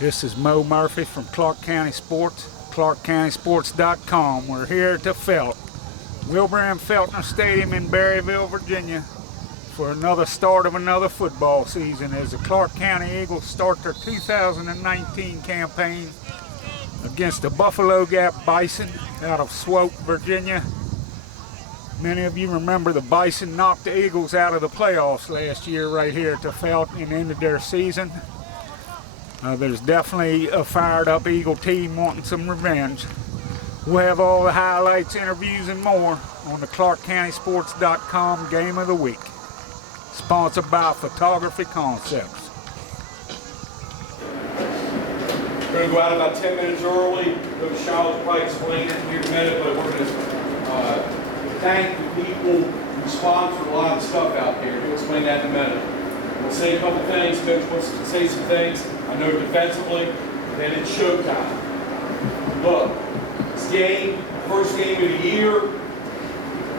This is Mo Murphy from Clarke County Sports, ClarkeCountySports.com. We're here at the Wilbur M. Feltner Stadium in Berryville, Virginia, for another start of another football season as the Clarke County Eagles start their 2019 campaign against the Buffalo Gap BIson out of Swope, Virginia. Many of you remember the BIson knocked the Eagles out of the playoffs last year right here at the Feltner and ended their season. There's definitely a fired up Eagle team wanting some revenge. We'll have all the highlights, interviews, and more on the ClarkeCountySports.com Game of the Week. Sponsored by Photography Concepts. We're going to go out about 10 minutes early. Coach Shaw will probably explain it here in a minute, but we're going to thank the people who sponsor a lot of stuff out there. He'll explain that in a minute. We'll say a couple things. Coach wants to say some things. I know defensively, then it's showtime. Look, this game, first game of the year,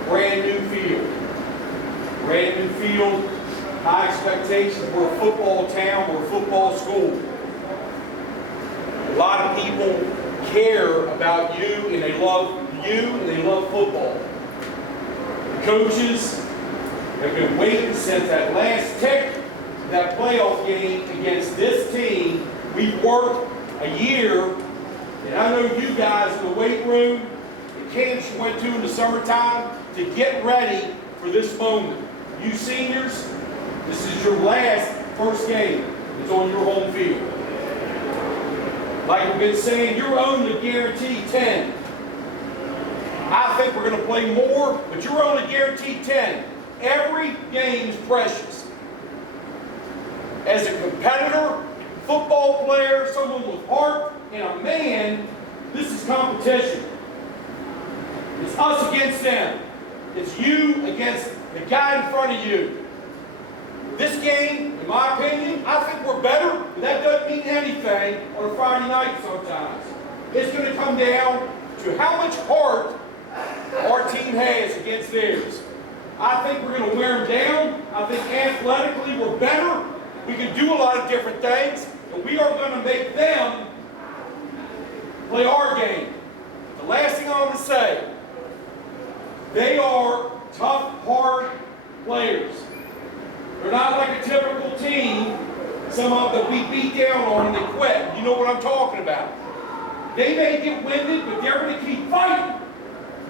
brand new field. Brand new field, high expectations. We're a football town, we're a football school. A lot of people care about you and they love football. The coaches have been waiting since that last tick, that playoff game against this team. We've worked a year, and I know you guys in the weight room, the camps you went to in the summertime, to get ready for this moment. You seniors, this is your first game. It's on your home field. Like we've been saying, you're only guaranteed 10. I think we're going to play more, but you're only guaranteed 10. Every game is precious. As a competitor, football player, someone with heart, and a man, this is competition. It's us against them. It's you against the guy in front of you. This game, in my opinion, I think we're better, but that doesn't mean anything on a Friday night sometimes. It's going to come down to how much heart our team has against theirs. I think we're going to wear them down. I think athletically we're better. We can do a lot of different things, and we are going to make them play our game. The last thing I want to say, they are tough, hard players. They're not like a typical team, some of them we beat down on and they quit. You know what I'm talking about. They may get winded, but they're going to keep fighting.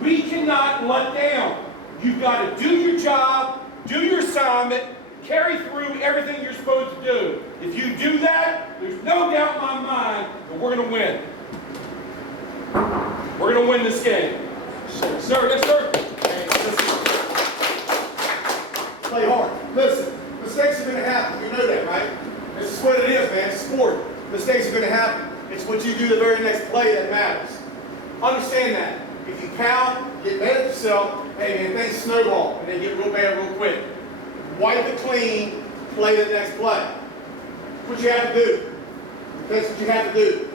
We cannot let down. You've got to do your job, do your assignment, carry through everything you're supposed to do. If you do that, there's no doubt in my mind that we're going to win. We're going to win this game. Sir, yes, sir. Play hard. Listen, mistakes are going to happen. You know that, right? This is what it is, man. It's sport. Mistakes are going to happen. It's what you do the very next play that matters. Understand that. If you count, get mad at yourself, hey man, things snowball and they get real bad real quick. Wipe it clean, play the next play. That's what you have to do. That's what you have to do.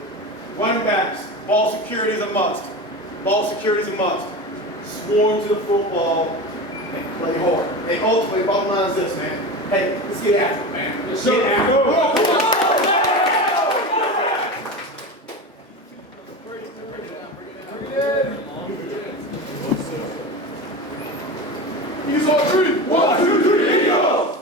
Running backs, ball security is a must. Ball security is a must. Swarm to the football and play hard. And ultimately, bottom line is this, man. Hey, let's get after it, man. Let's get after it. Come on. He's on three. 1, 2, 3, Eagles!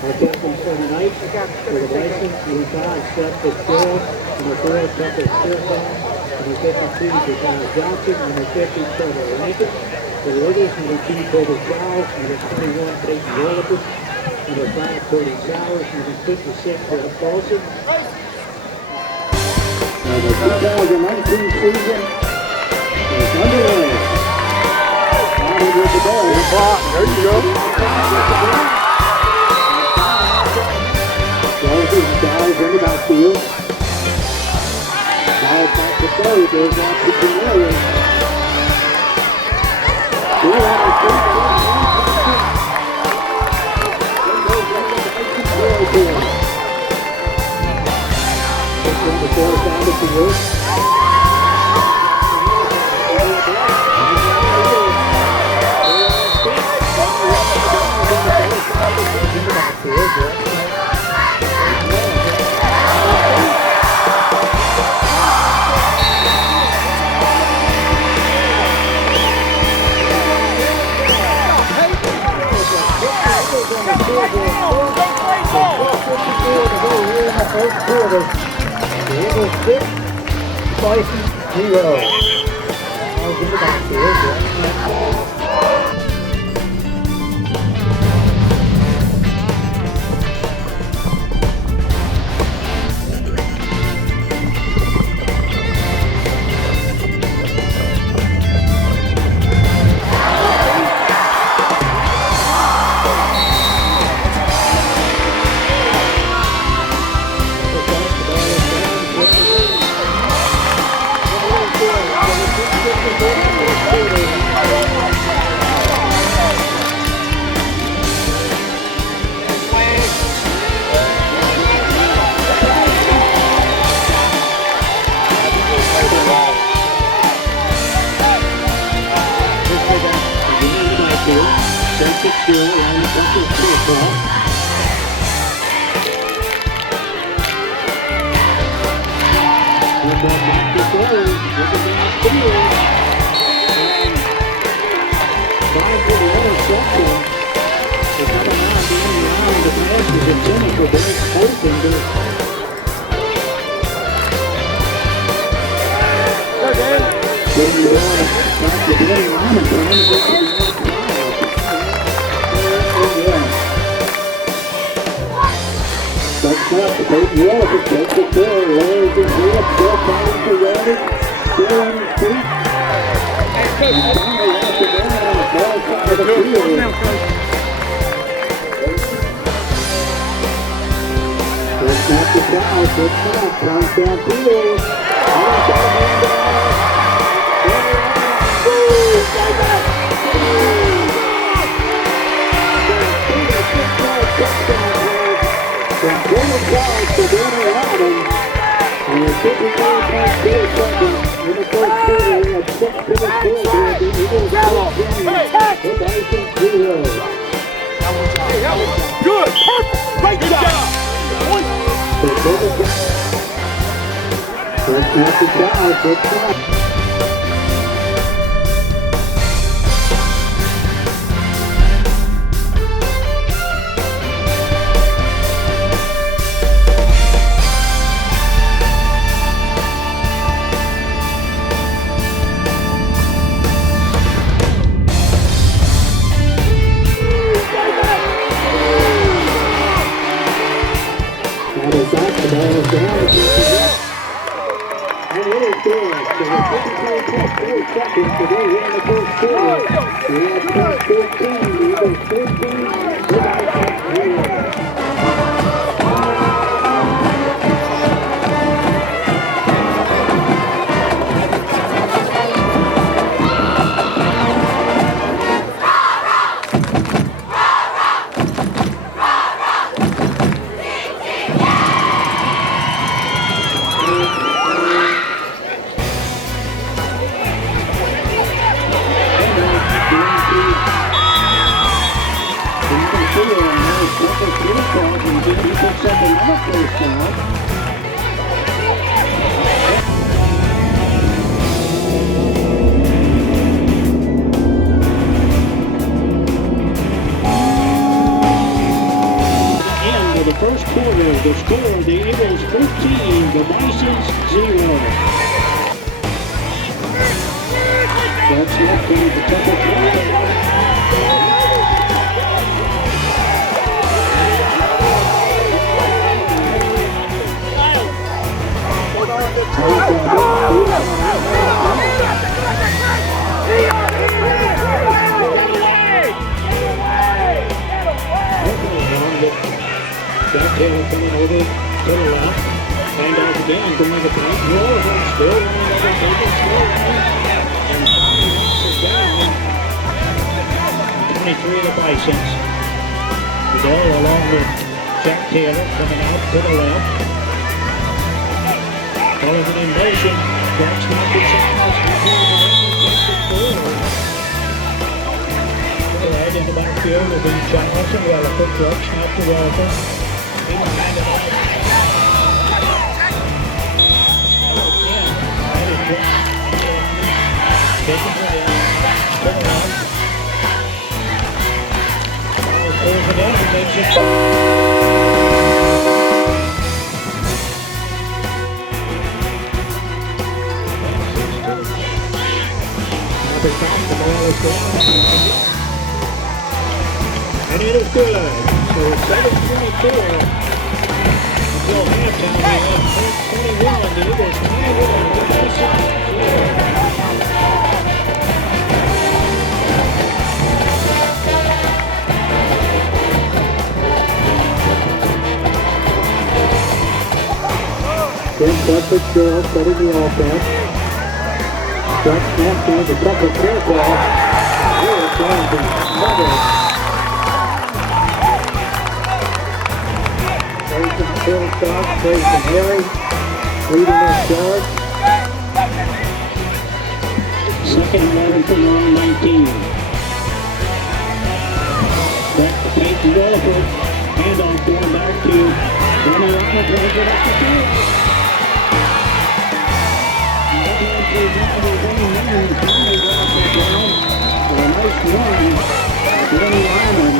Our captain for the night, for the BIson, Utah, Seth Fitzgerald. Number 4, Temple Stircom. Number 52, Deshaun Johnson. Number 50, Trevor Rankin. For the Eagles, number 2, Cody Charles. Number 21, Peyton Wallace. Number 5, Cody Sowers. Number 56, Jeff Paulson. The 2019 season is underway. Started with the ball. There you go. Charles in the backfield. Charles back to third. Goes out to Demarius. The fourth down the field. First quarter. The Eagles 6, BIson 0. I'll give it back to you. first quarter. The score, the Eagles 14, the Bisons 0. That's left in the couple quarter. Jack Taylor coming over to the left. Hand off again, going to paint. Wilbur still running over taking, still running. And knocks it down. 23 of the Bisons. Fidel along with Jack Taylor coming out to the left. Follows it in motion. Jack's knocked it Charles. Right in the backfield will be Charles and Wellifer. Brooks out to Wellifer. And it is good. So 7:24 until halftime. We have 21. The Eagles 21. The Bisons 0. Then Bedford Girl setting the offense. Jack snap to the couple clear ball. Here it's going to be another. Grayson Phil Stock, Grayson Harry leading this charge. Second and 11 from line 19. Back to Peyton Walford. Handoff going back to Ronnie Ryan, brings it up the field. A nice run by Ronnie Ryan.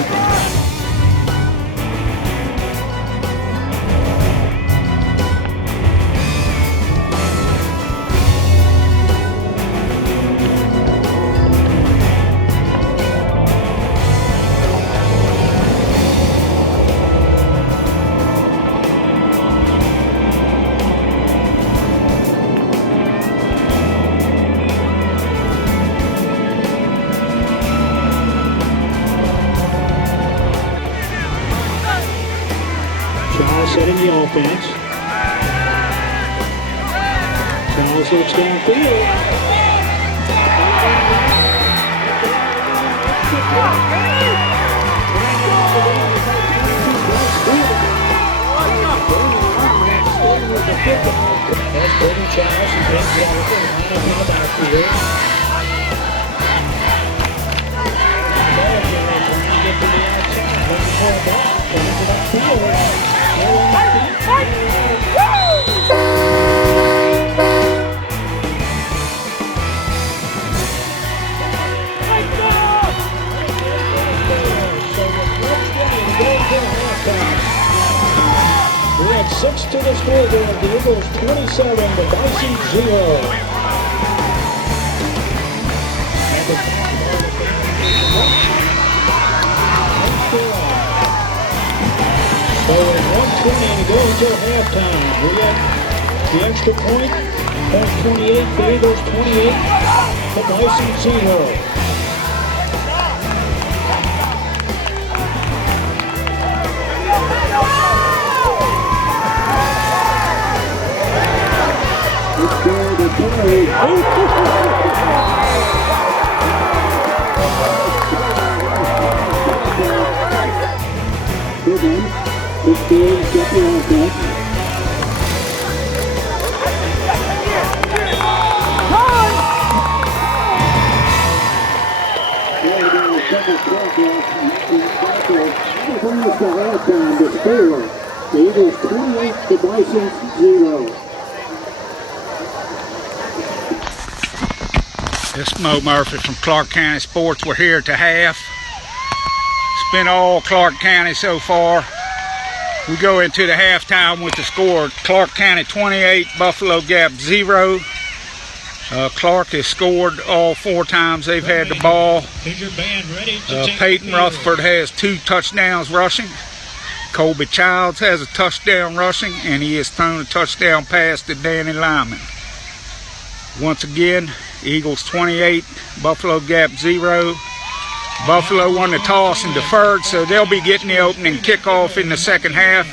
Setting the offense. Charles looks downfield. That's Burton Charles and Ben Gallagher line up in the backfield. Get to the outside. Looking for a ball. Coming to that field. We're at 6 to the scoreboard. The Eagles 27, the Bisons 0. So with 1:20 to go until halftime, we got the extra point, point 28, the Eagles 28, the Bisons 0. Good one. Good field, get the offense. The Eagles 28, the Bisons 0. This is Mo Murphy from Clarke County Sports. We're here to half. It's been all Clarke County so far. We go into the halftime with the score: Clarke County 28, Buffalo Gap 0. Clarke has scored all 4 times they've had the ball. Peyton Rutherford has 2 touchdowns rushing. Colby Childs has a touchdown rushing, and he has thrown a touchdown pass to Danny Lyman. Once again, Eagles 28, Buffalo Gap 0. Buffalo won the toss and deferred, so they'll be getting the opening kickoff in the second half.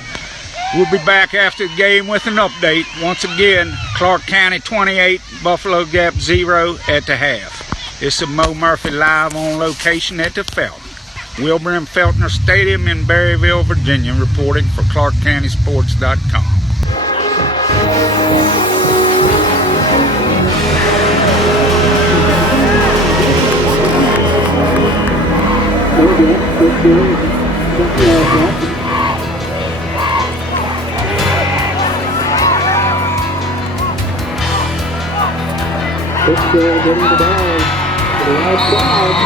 We'll be back after the game with an update. Once again, Clarke County 28, Buffalo Gap 0 at the half. This is Mo Murphy live on location at the Feltner. Wilbur M. Feltner Stadium in Berryville, Virginia, reporting for ClarkeCountySports.com. Pittsburgh getting the ball to the right side.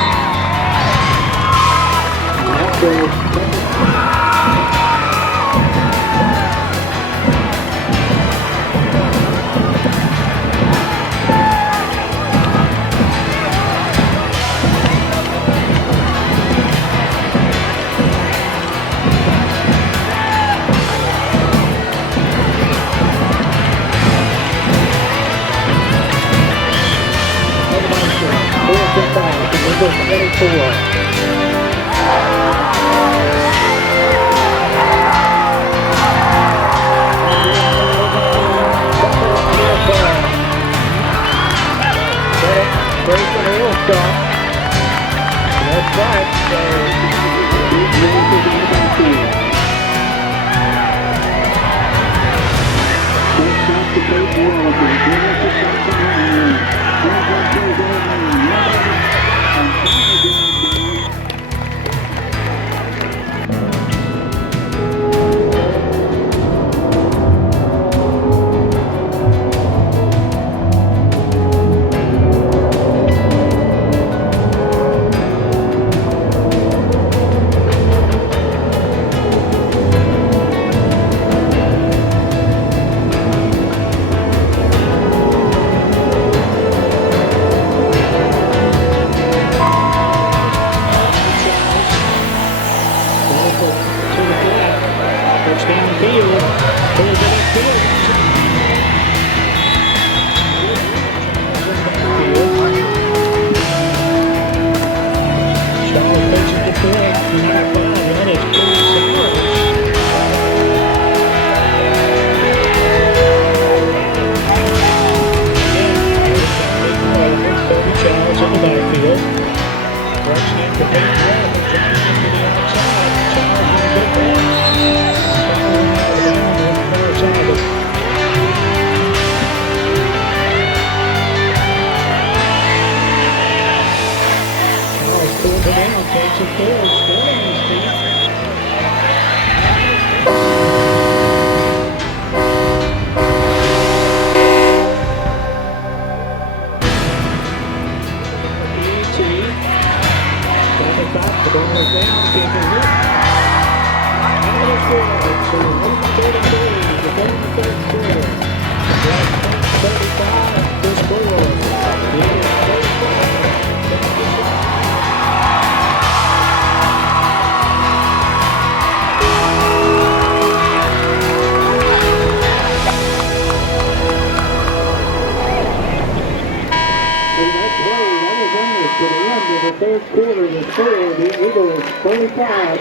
Third quarter, the score, the Eagles 25,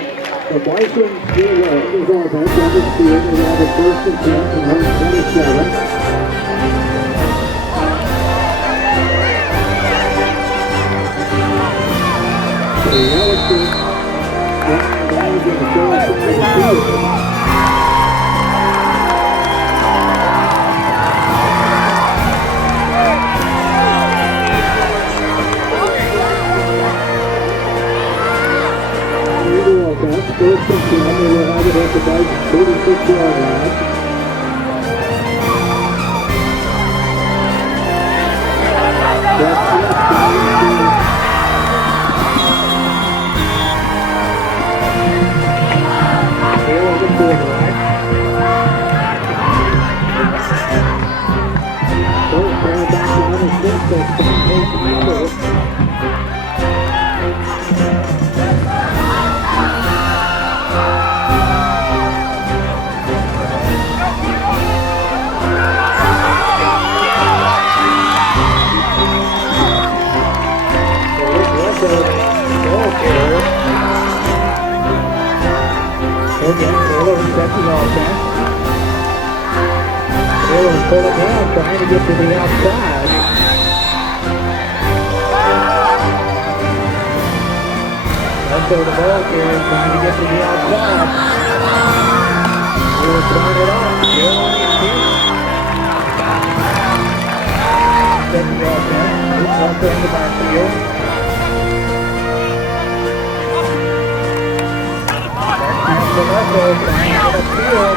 the BIson 0. Eagles offense on the field around the first and 10 from home 27. So Ellison in the far side of the field. First and 10, they will have it at the BIson 36-yard line. Here on the quarter, right? Pull it down, trying to get to the outside. That's over the ball carrier, trying to get to the outside. We're throwing it off. Second ball down. It's up in the backfield. That's the left goal, trying to get upfield.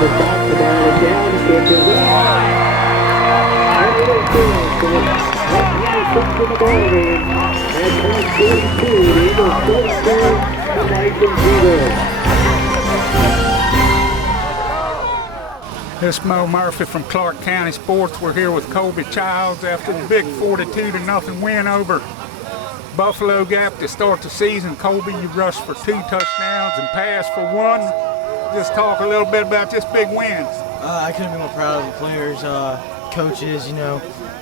The ball is down, kick is out. And it is good. So it's 1-6 in the ball game. And point 42, the Eagles still score the BIson 0. This is Mo Murphy from Clarke County Sports. We're here with Kobe Childs after the big 42-0 win over Buffalo Gap to start the season. Kobe, you rushed for 2 touchdowns and passed for 1. Just talk a little bit about this big win. I couldn't be more proud of the players, coaches, you know.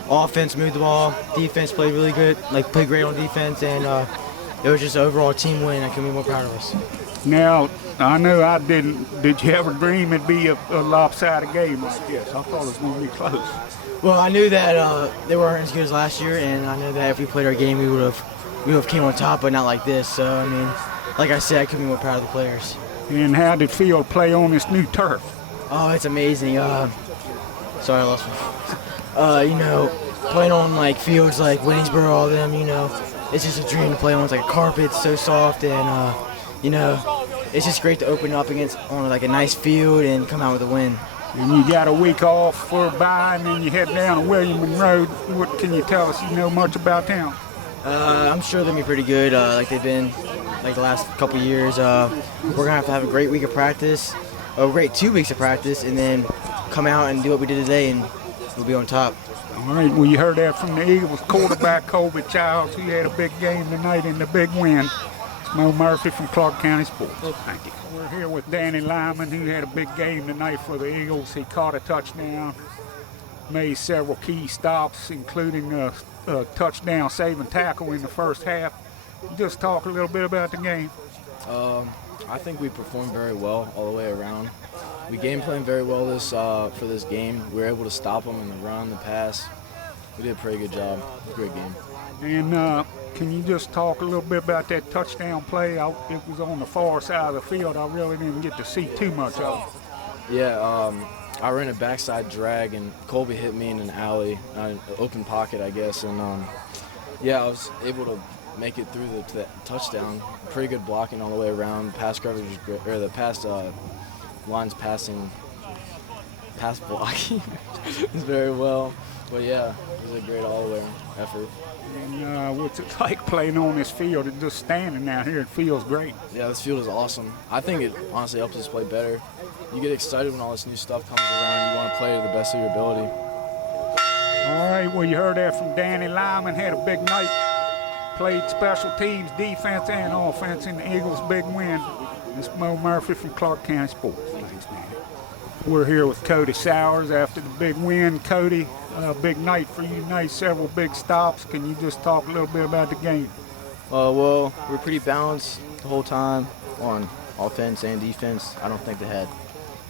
Offense moved the ball, defense played really good, played great on defense, and it was just an overall team win. I couldn't be more proud of us. Now, I know I didn't. Did you ever dream it'd be a lopsided game like this? I thought it was going to be close. Well, I knew that they weren't as good as last year, and I knew that if we played our game, we would have came on top, but not like this. So, I mean, like I said, I couldn't be more proud of the players. And how did it feel to play on this new turf? Oh, it's amazing. Sorry, I lost my. You know, playing on fields like Waynesboro, all them. You know, it's just a dream to play on. It's like a carpet, it's so soft, and you know, it's just great to open up on a nice field and come out with a win. And you got a week off for a bye, and then you head down to William Road. What can you tell us? You know much about them? I'm sure they'll be pretty good, like they've been the last couple years. We're gonna have a great week of practice, a great 2 weeks of practice, and then come out and do what we did today, and we'll be on top. All right. Well, you heard that from the Eagles quarterback Kobe Childs, who had a big game tonight in the big win. It's Mo Murphy from Clarke County Sports. Thank you. We're here with Danny Lyman, who had a big game tonight for the Eagles. He caught a touchdown, made several key stops, including a touchdown saving tackle in the first half. Just talk a little bit about the game. I think we performed very well all the way around. We game planned very well for this game. We were able to stop them in the run, the pass. We did a pretty good job. Great game. And can you just talk a little bit about that touchdown play? It was on the far side of the field. I really didn't get to see too much of it. Yeah, I ran a backside drag, and Colby hit me in an alley, an open pocket, I guess. And yeah, I was able to make it through to that touchdown. Pretty good blocking all the way around. Pass coverage was great, or the pass lines pass blocking is very well. But yeah, it was a great all-around effort. And what's it like playing on this field and just standing out here? It feels great. Yeah, this field is awesome. I think it honestly helps us play better. You get excited when all this new stuff comes around. You want to play to the best of your ability. All right, well, you heard that from Danny Lyman. Had a big night. Played special teams, defense, and offense in the Eagles' big win. This is Mo Murphy from Clarke County Sports. Thanks, man. We're here with Cody Sowers after the big win. Cody, big night for you tonight, several big stops. Can you just talk a little bit about the game? Well, we're pretty balanced the whole time on offense and defense. I don't think they had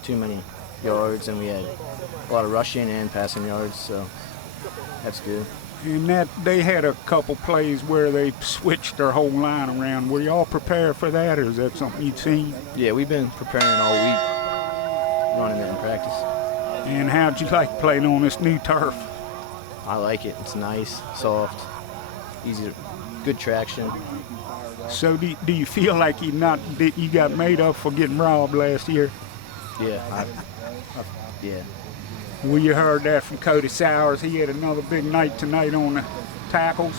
too many yards, and we had a lot of rushing and passing yards, so that's good. And that they had a couple plays where they switched their whole line around. Were y'all prepared for that, or is that something you'd seen? Yeah, we've been preparing all week, running it in practice. And how'd you like playing on this new turf? I like it. It's nice, soft, easy, good traction. So do you feel like you got made up for getting robbed last year? Yeah, yeah. Well, you heard that from Cody Sowers. He had another big night tonight on the tackles.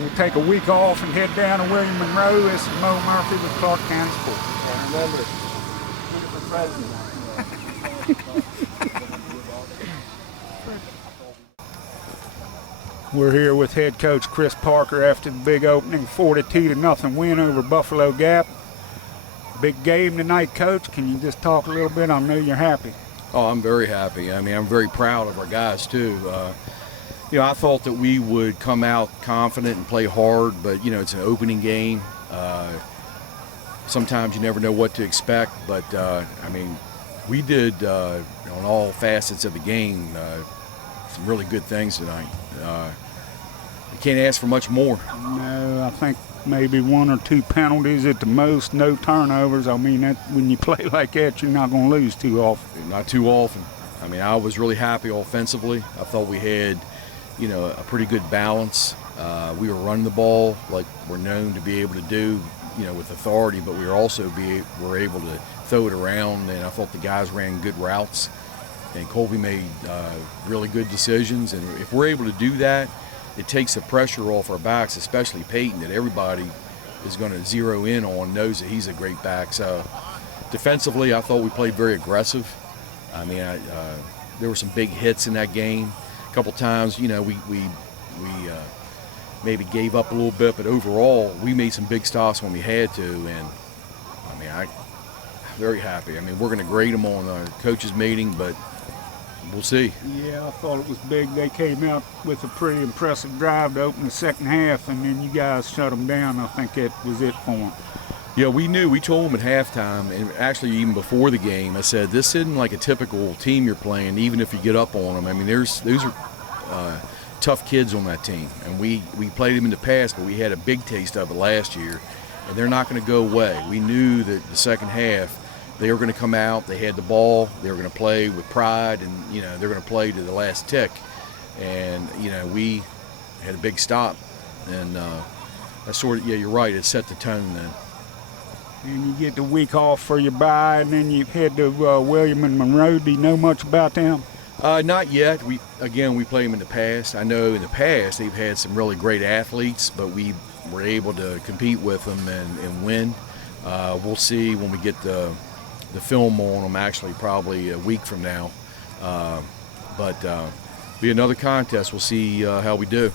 We'll take a week off and head down to William Monroe. This is Mo Murphy with Clarke County Sports. Remember, for president. We're here with head coach Chris Parker after the big opening 42-0 win over Buffalo Gap. Big game tonight, Coach. Can you just talk a little bit? I know you're happy. Oh, I'm very happy. I mean, I'm very proud of our guys too. You know, I thought that we would come out confident and play hard, but you know, it's an opening game. Sometimes you never know what to expect, but I mean, we did on all facets of the game some really good things tonight. You can't ask for much more. No, I think maybe 1 or 2 penalties at the most, no turnovers. I mean, that, when you play like that, you're not going to lose too often. Not too often. I mean, I was really happy offensively. I thought we had, you know, a pretty good balance. We were running the ball like we're known to be able to do, you know, with authority, but we were also were able to throw it around, and I thought the guys ran good routes, and Colby made really good decisions. And if we're able to do that, it takes the pressure off our backs, especially Peyton, that everybody is going to zero in on, knows that he's a great back. So defensively, I thought we played very aggressive. I mean, there were some big hits in that game. A couple times, you know, we maybe gave up a little bit, but overall, we made some big stops when we had to. And I mean, I'm very happy. I mean, we're going to grade them on our coaches meeting, but we'll see. Yeah, I thought it was big. They came out with a pretty impressive drive to open the second half, and then you guys shut them down. I think that was it for them. Yeah, we knew. We told them at halftime, and actually even before the game, I said, this isn't like a typical team you're playing, even if you get up on them. I mean, those are tough kids on that team, and we played them in the past, but we had a big taste of it last year, and they're not going to go away. We knew that the second half, they were going to come out, they had the ball, they were going to play with pride, and, you know, they're going to play to the last tick. And, you know, we had a big stop, and that sort of, yeah, you're right, it set the tone then. And you get the week off for your bye, and then you head to William and Monroe. Do you know much about them? Not yet. We play them in the past. I know in the past they've had some really great athletes, but we were able to compete with them and win. We'll see when we get the film on them, actually probably a week from now. But be another contest. We'll see how we do.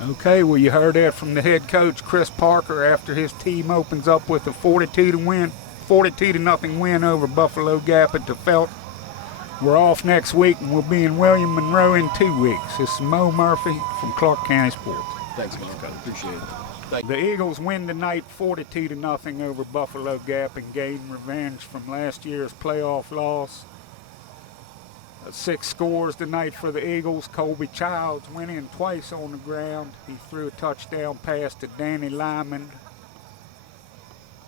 Okay, well, you heard that from the head coach, Chris Parker, after his team opens up with a 42-0 win over Buffalo Gap at the Felt. We're off next week, and we'll be in William Monroe in 2 weeks. This is Mo Murphy from Clarke County Sports. Thanks, man. Appreciate it. The Eagles win tonight 42-0 over Buffalo Gap and gain revenge from last year's playoff loss. 6 scores tonight for the Eagles. Colby Childs went in twice on the ground. He threw a touchdown pass to Danny Lyman.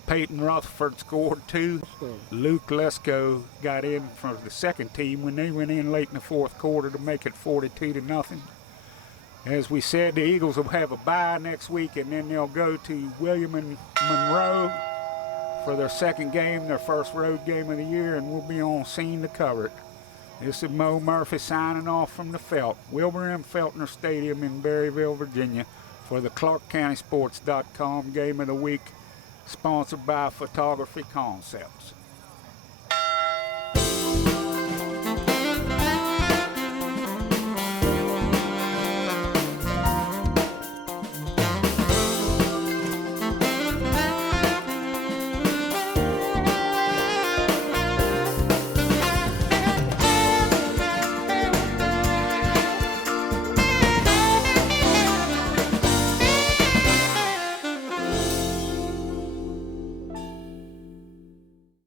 Peyton Rutherford scored 2. Luke Lesko got in for the second team when they went in late in the fourth quarter to make it 42-0. As we said, the Eagles will have a bye next week, and then they'll go to William and Monroe for their second game, their first road game of the year, and we'll be on scene to cover it. This is Mo Murphy signing off from the Felt, Wilbur M. Feltner Stadium in Berryville, Virginia, for the ClarkeCountySports.com Game of the Week, sponsored by Photography Concepts.